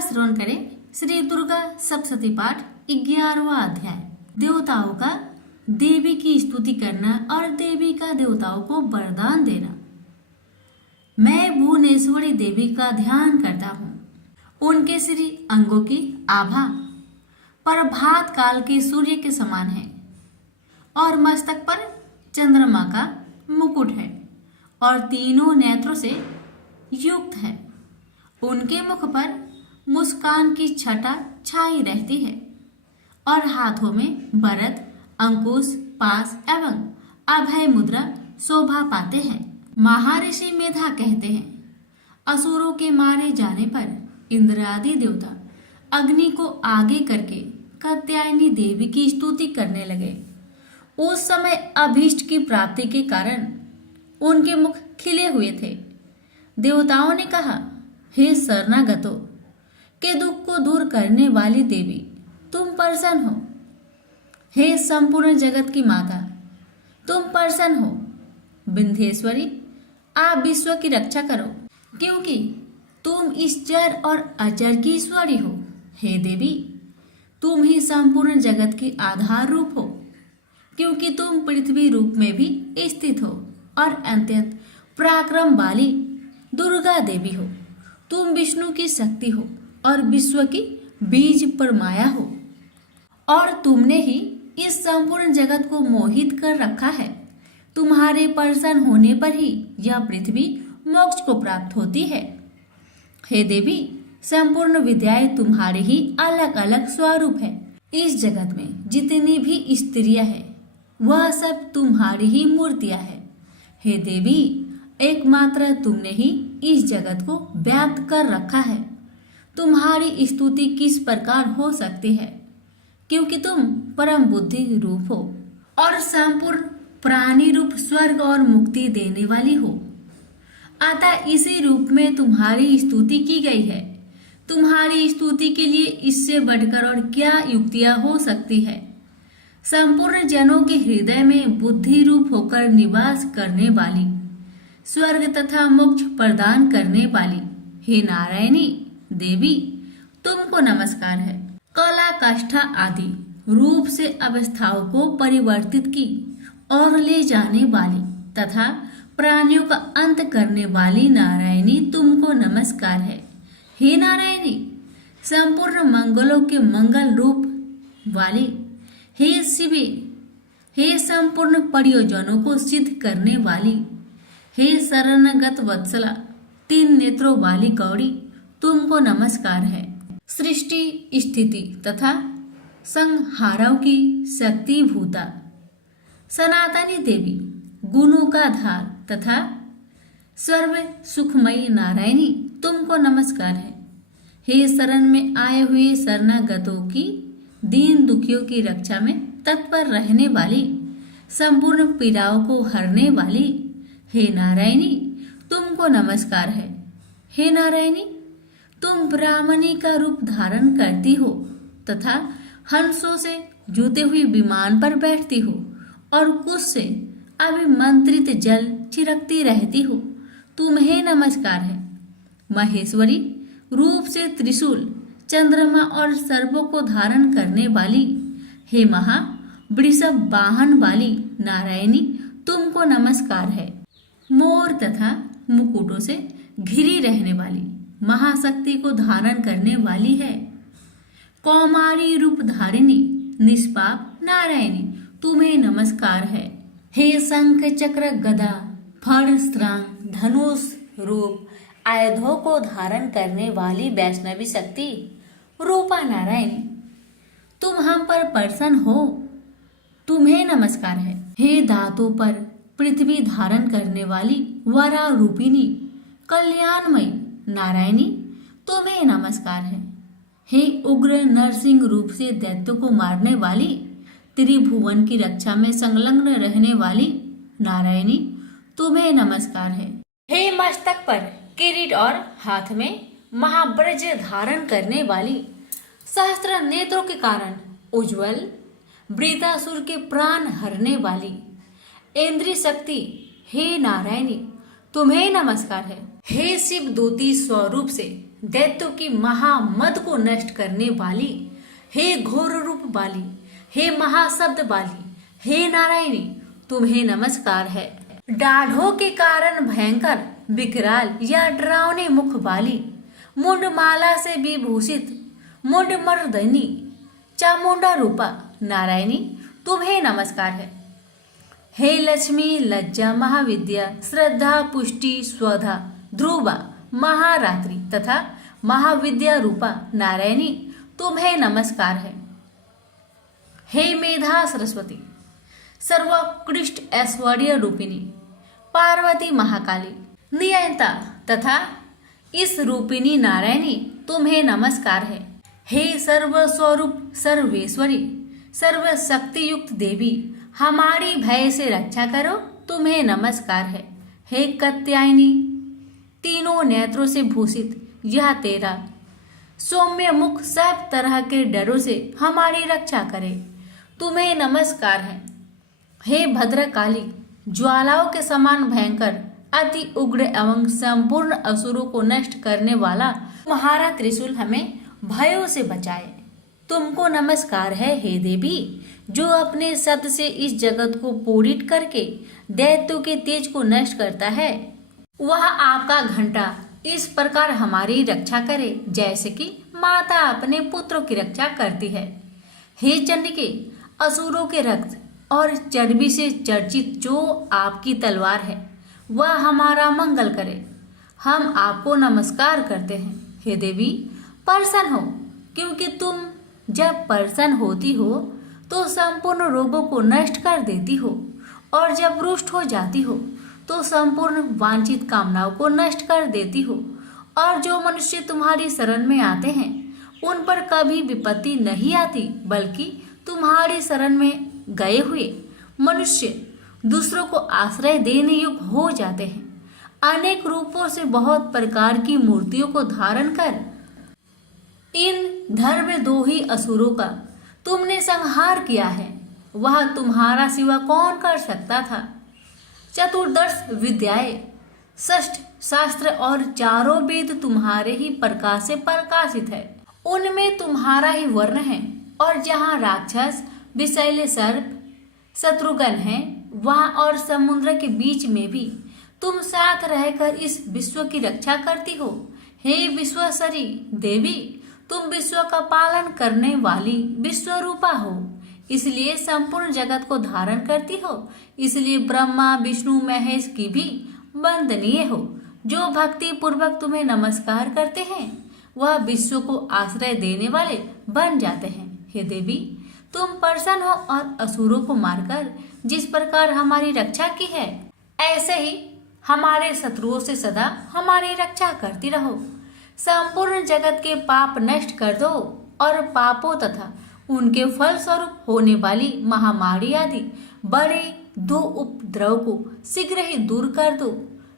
श्रवण करें श्री दुर्गा सप्तशती पाठ 11वां अध्याय। देवताओं का देवी की स्तुति करना और देवी का देवताओं को वरदान देना। मैं भुवनेश्वरी देवी का ध्यान करता हूँ। उनके श्री अंगों की आभा प्रभात काल के सूर्य के समान है और मस्तक पर चंद्रमा का मुकुट है और तीनों नेत्रों से युक्त है। उनके मुख पर मुस्कान की छटा छाई रहती है और हाथों में भरत, अंकुश, पास एवं अभय मुद्रा शोभा पाते हैं। महर्षि मेधा कहते हैं, असुरों के मारे जाने पर इंद्र आदि देवता अग्नि को आगे करके कात्यायनी देवी की स्तुति करने लगे। उस समय अभीष्ट की प्राप्ति के कारण उनके मुख खिले हुए थे। देवताओं ने कहा, हे शरणागतों के दुख को दूर करने वाली देवी, तुम प्रसन्न हो। हे संपूर्ण जगत की माता, तुम प्रसन्न हो। विंध्येश्वरी, आप विश्व की रक्षा करो, क्योंकि तुम इस जड़ और अजर की ईश्वरी हो। हे देवी, तुम ही संपूर्ण जगत की आधार रूप हो, क्योंकि तुम पृथ्वी रूप में भी स्थित हो और अत्यंत पराक्रम वाली दुर्गा देवी हो। तुम विष्णु की शक्ति हो और विश्व की बीज परमाया हो और तुमने ही इस संपूर्ण जगत को मोहित कर रखा है। तुम्हारे प्रसन्न होने पर ही यह पृथ्वी मोक्ष को प्राप्त होती है। हे देवी, संपूर्ण विद्याएं तुम्हारे ही अलग अलग स्वरूप है। इस जगत में जितनी भी स्त्रियां हैं वह सब तुम्हारी ही मूर्तियां हैं। हे देवी, एकमात्र तुमने ही इस जगत को व्याप्त कर रखा है। तुम्हारी स्तुति किस प्रकार हो सकती है, क्योंकि तुम परम बुद्धि रूप हो और संपूर्ण प्राणी रूप स्वर्ग और मुक्ति देने वाली हो। अतः इसी रूप में तुम्हारी स्तुति की गई है। तुम्हारी स्तुति के लिए इससे बढ़कर और क्या युक्तियां हो सकती है। संपूर्ण जनों के हृदय में बुद्धि रूप होकर निवास करने वाली, स्वर्ग तथा मोक्ष प्रदान करने वाली हे नारायणी देवी, तुमको नमस्कार है। कला, काष्ठा आदि रूप से अवस्थाओं को परिवर्तित की और ले जाने वाली तथा प्राणियों का अंत करने वाली नारायणी, तुमको नमस्कार है। हे नारायणी, संपूर्ण मंगलों के मंगल रूप वाली हे शिवे, हे संपूर्ण प्रयोजनों को सिद्ध करने वाली हे शरणगत वत्सला, तीन नेत्रों वाली गौरी, तुमको नमस्कार है। सृष्टि, स्थिति तथा संहारों की शक्ति भूता सनातनी देवी, गुणों का धार तथा सर्व सुखमयी नारायणी, तुमको नमस्कार है। हे शरण में आए हुए शरणागतों की, दीन दुखियों की रक्षा में तत्पर रहने वाली, संपूर्ण पीड़ाओं को हरने वाली हे नारायणी, तुमको नमस्कार है। हे नारायणी, तुम ब्राह्मणी का रूप धारण करती हो तथा हंसों से जुते हुए विमान पर बैठती हो और कुश से अभिमंत्रित जल छिड़कती रहती हो। तुम्हें नमस्कार है। महेश्वरी, रूप से त्रिशूल, चंद्रमा और सर्पों को धारण करने वाली हे महा वृषभ वाहन वाली नारायणी, तुमको नमस्कार है। मोर तथा मुकुटों से घिरी रहने वाली महाशक्ति को धारण करने वाली है। कौमारी रूप धारिणी निष्पाप नारायणी, तुम्हें नमस्कार है। हे शंख, चक्र, गदा, फण, स्त्रांग, धनुष रूप आयुधों को धारण करने वाली वैष्णवी शक्ति रूपा नारायणी, तुम हम पर प्रसन्न हो, तुम्हें नमस्कार है। हे धातु पर पृथ्वी धारण करने वाली वरा रूपिणी कल्याणमयी नारायणी, तुम्हें नमस्कार है। हे उग्र नरसिंह रूप से दैत्यों को मारने वाली, त्रिभुवन की रक्षा में संलग्न रहने वाली नारायणी, तुम्हें नमस्कार है। हे मस्तक पर किरीट और हाथ में महाब्रज धारण करने वाली, सहस्त्र नेत्रों के कारण उज्ज्वल, वृतासुर के प्राण हरने वाली इंद्रिय शक्ति हे नारायणी, तुम्हें नमस्कार है। हे शिव दूती स्वरूप से दैत्यों की महामद को नष्ट करने वाली, हे घोर रूप वाली, हे महाशब्द वाली, हे नारायणी, तुम्हें नमस्कार है। दाढ़ों के कारण भयंकर, विकराल या डरावने मुख वाली, मुंडमाला से विभूषित, मुंड मर्दनी, चामुंडा रूपा नारायणी, तुम्हें नमस्कार है। हे लक्ष्मी, लज्जा, महाविद्या, श्रद्धा, पुष्टि, स्वधा, ध्रुवा, महारात्रि तथा महाविद्या रूपा नारायणी, तुम्हें नमस्कार है। हे मेधा सरस्वती, सर्वोत्कृष्ट ऐश्वर्य रूपिणी, पार्वती महाकाली, नियंता तथा इस रूपिणी नारायणी, तुम्हें नमस्कार है। हे सर्वस्वरूप सर्वेश्वरी, सर्वशक्ति युक्त देवी, हमारी भय से रक्षा करो, तुम्हें नमस्कार है। हे कात्यायनी, तीनों नेत्रों से भूषित यह तेरा सौम्य मुख सब तरह के डरों से हमारी रक्षा करे, तुम्हें नमस्कार है। हे भद्रकाली, ज्वालाओं के समान भयंकर, अति उग्र एवं संपूर्ण असुरों को नष्ट करने वाला तुम्हारा त्रिशूल हमें भयों से बचाए, तुमको नमस्कार है। हे देवी, जो अपने सत से इस जगत को पूरित करके दैत्यों के तेज को नष्ट करता है, वह आपका घंटा इस प्रकार हमारी रक्षा करे जैसे कि माता अपने पुत्रों की रक्षा करती है। हे चंडिके, असुरों के रक्त और चर्बी से चर्चित जो आपकी तलवार है वह हमारा मंगल करे, हम आपको नमस्कार करते हैं। हे देवी, प्रसन्न हो, क्योंकि तुम जब प्रसन्न होती हो तो संपूर्ण रोगों को नष्ट कर देती हो, और जब रुष्ट हो जाती हो तो संपूर्ण वांछित कामनाओं को नष्ट कर देती हो। और जो मनुष्य तुम्हारी शरण में आते हैं उन पर कभी विपत्ति नहीं आती, बल्कि तुम्हारी शरण में गए हुए मनुष्य दूसरों को आश्रय देने योग्य हो जाते हैं। अनेक रूपों से बहुत प्रकार की मूर्तियों को धारण कर इन धर्मद्रोही असुरों का तुमने संहार किया है, वह तुम्हारा सिवा कौन कर सकता था। चतुर्दश विद्याएं, षष्ठ शास्त्र और चारों वेद तुम्हारे ही प्रकाश से प्रकाशित है, उनमें तुम्हारा ही वर्ण है। और जहाँ राक्षस, विषैले सर्प, शत्रुघ्न है, वहाँ और समुद्र के बीच में भी तुम साथ रहकर इस विश्व की रक्षा करती हो। हे विश्वसरी देवी, तुम विश्व का पालन करने वाली विश्वरूपा हो, इसलिए संपूर्ण जगत को धारण करती हो, इसलिए ब्रह्मा विष्णु महेश की भी वंदनीय हो। जो भक्ति पूर्वक तुम्हें नमस्कार करते हैं वह विश्व को आश्रय देने वाले बन जाते हैं। हे देवी, तुम प्रसन्न हो और असुरों को मारकर जिस प्रकार हमारी रक्षा की है, ऐसे ही हमारे शत्रुओं से सदा हमारी रक्षा करती रहो। संपूर्ण जगत के पाप नष्ट कर दो और पापों तथा उनके फल स्वरूप होने वाली महामारी आदि बड़े दो उपद्रव को शीघ्र ही दूर कर दो।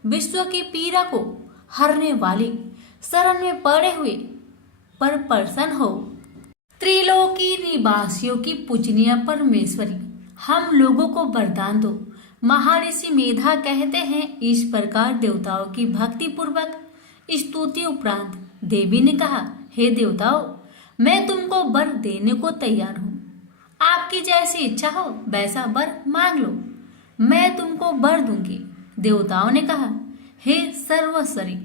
विश्व की पीड़ा को हरने वाली शरण में पड़े हुए पर प्रसन्न हो। त्रिलोकी निवासियों की पूजनीय परमेश्वरी, हम लोगों को वरदान दो। महर्षि मेधा कहते हैं, इस प्रकार देवताओं की भक्ति पूर्वक स्तुति उपरांत देवी ने कहा, हे देवताओं, मैं तुमको वर देने को तैयार हूँ। आपकी जैसी इच्छा हो वैसा वर मांग लो, मैं तुमको वर दूंगी। देवताओं ने कहा, हे सर्वस्वरी,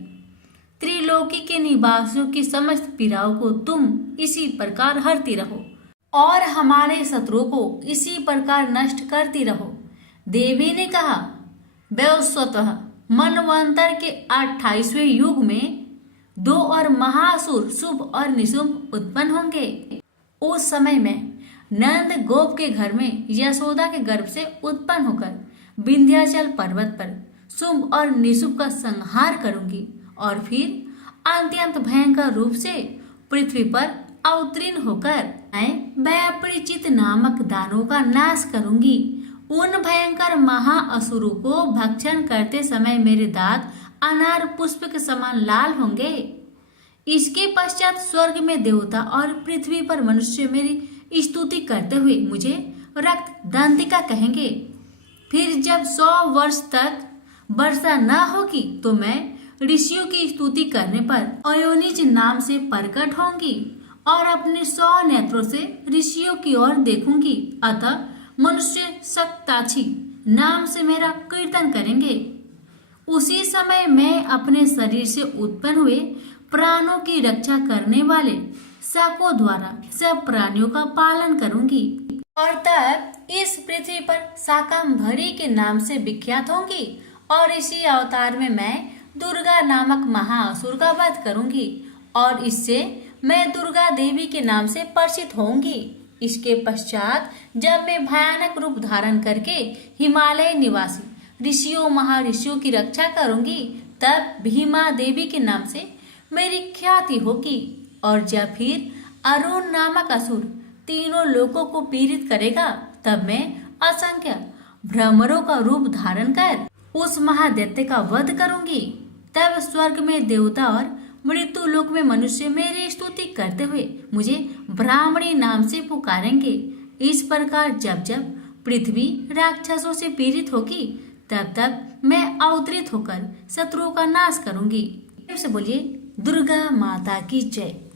त्रिलोकी के निवासियों की समस्त पीड़ाओं को तुम इसी प्रकार हरती रहो और हमारे शत्रुओं को इसी प्रकार नष्ट करती रहो। देवी ने कहा, वैवस्वतः मनवंतर के 28वें युग में 2 और महासुर शुभ और निशुभ उत्पन्न होंगे। उस समय में नंद गोप के घर में यशोदा के गर्भ से उत्पन्न होकर विंध्याचल पर्वत पर शुभ और निशुभ का संहार करूंगी और फिर अत्यंत भयंकर रूप से पृथ्वी पर अवतीर्ण होकर मैं अपरिचित नामक दानों का नाश करूंगी। उन भयंकर महाअसुरों को भक्षण करते समय मेरे दांत अनार पुष्प के समान लाल होंगे। इसके पश्चात स्वर्ग में देवता और पृथ्वी पर मनुष्य मेरी स्तुति करते हुए मुझे रक्त दंतिका कहेंगे। फिर जब 100 वर्ष तक वर्षा न होगी तो मैं ऋषियों की स्तुति करने पर अयोनिज नाम से प्रकट होंगी और अपने 100 नेत्रों से ऋषियों की ओर देखूंगी। अतः मनुष्य सक्ताची नाम से मेरा कीर्तन करेंगे। उसी समय मैं अपने शरीर से उत्पन्न हुए प्राणों की रक्षा करने वाले शाकों द्वारा सब प्राणियों का पालन करूंगी और तब इस पृथ्वी पर शाकंभरी के नाम से विख्यात होंगी और इसी अवतार में मैं दुर्गा नामक महाअसुर का वध करूंगी और इससे मैं दुर्गा देवी के नाम से परिचित होंगी। इसके पश्चात जब मैं भयानक रूप धारण करके हिमालय निवासी ऋषियों महाऋषियों की रक्षा करूंगी तब भीमा देवी के नाम से मेरी ख्याति होगी और जब फिर अरुण नामक असुर तीनों लोगों को पीड़ित करेगा तब मैं असंख्य भ्रमरों का रूप धारण कर उस महादैत्य का वध करूंगी। तब स्वर्ग में देवता और मृत्यु लोक में मनुष्य मेरी स्तुति करते हुए मुझे ब्राह्मणी नाम से पुकारेंगे। इस प्रकार जब जब पृथ्वी राक्षसों से पीड़ित होगी तब तब मैं अवतरित होकर शत्रुओं का नाश करूंगी। से बोलिए दुर्गा माता की जय।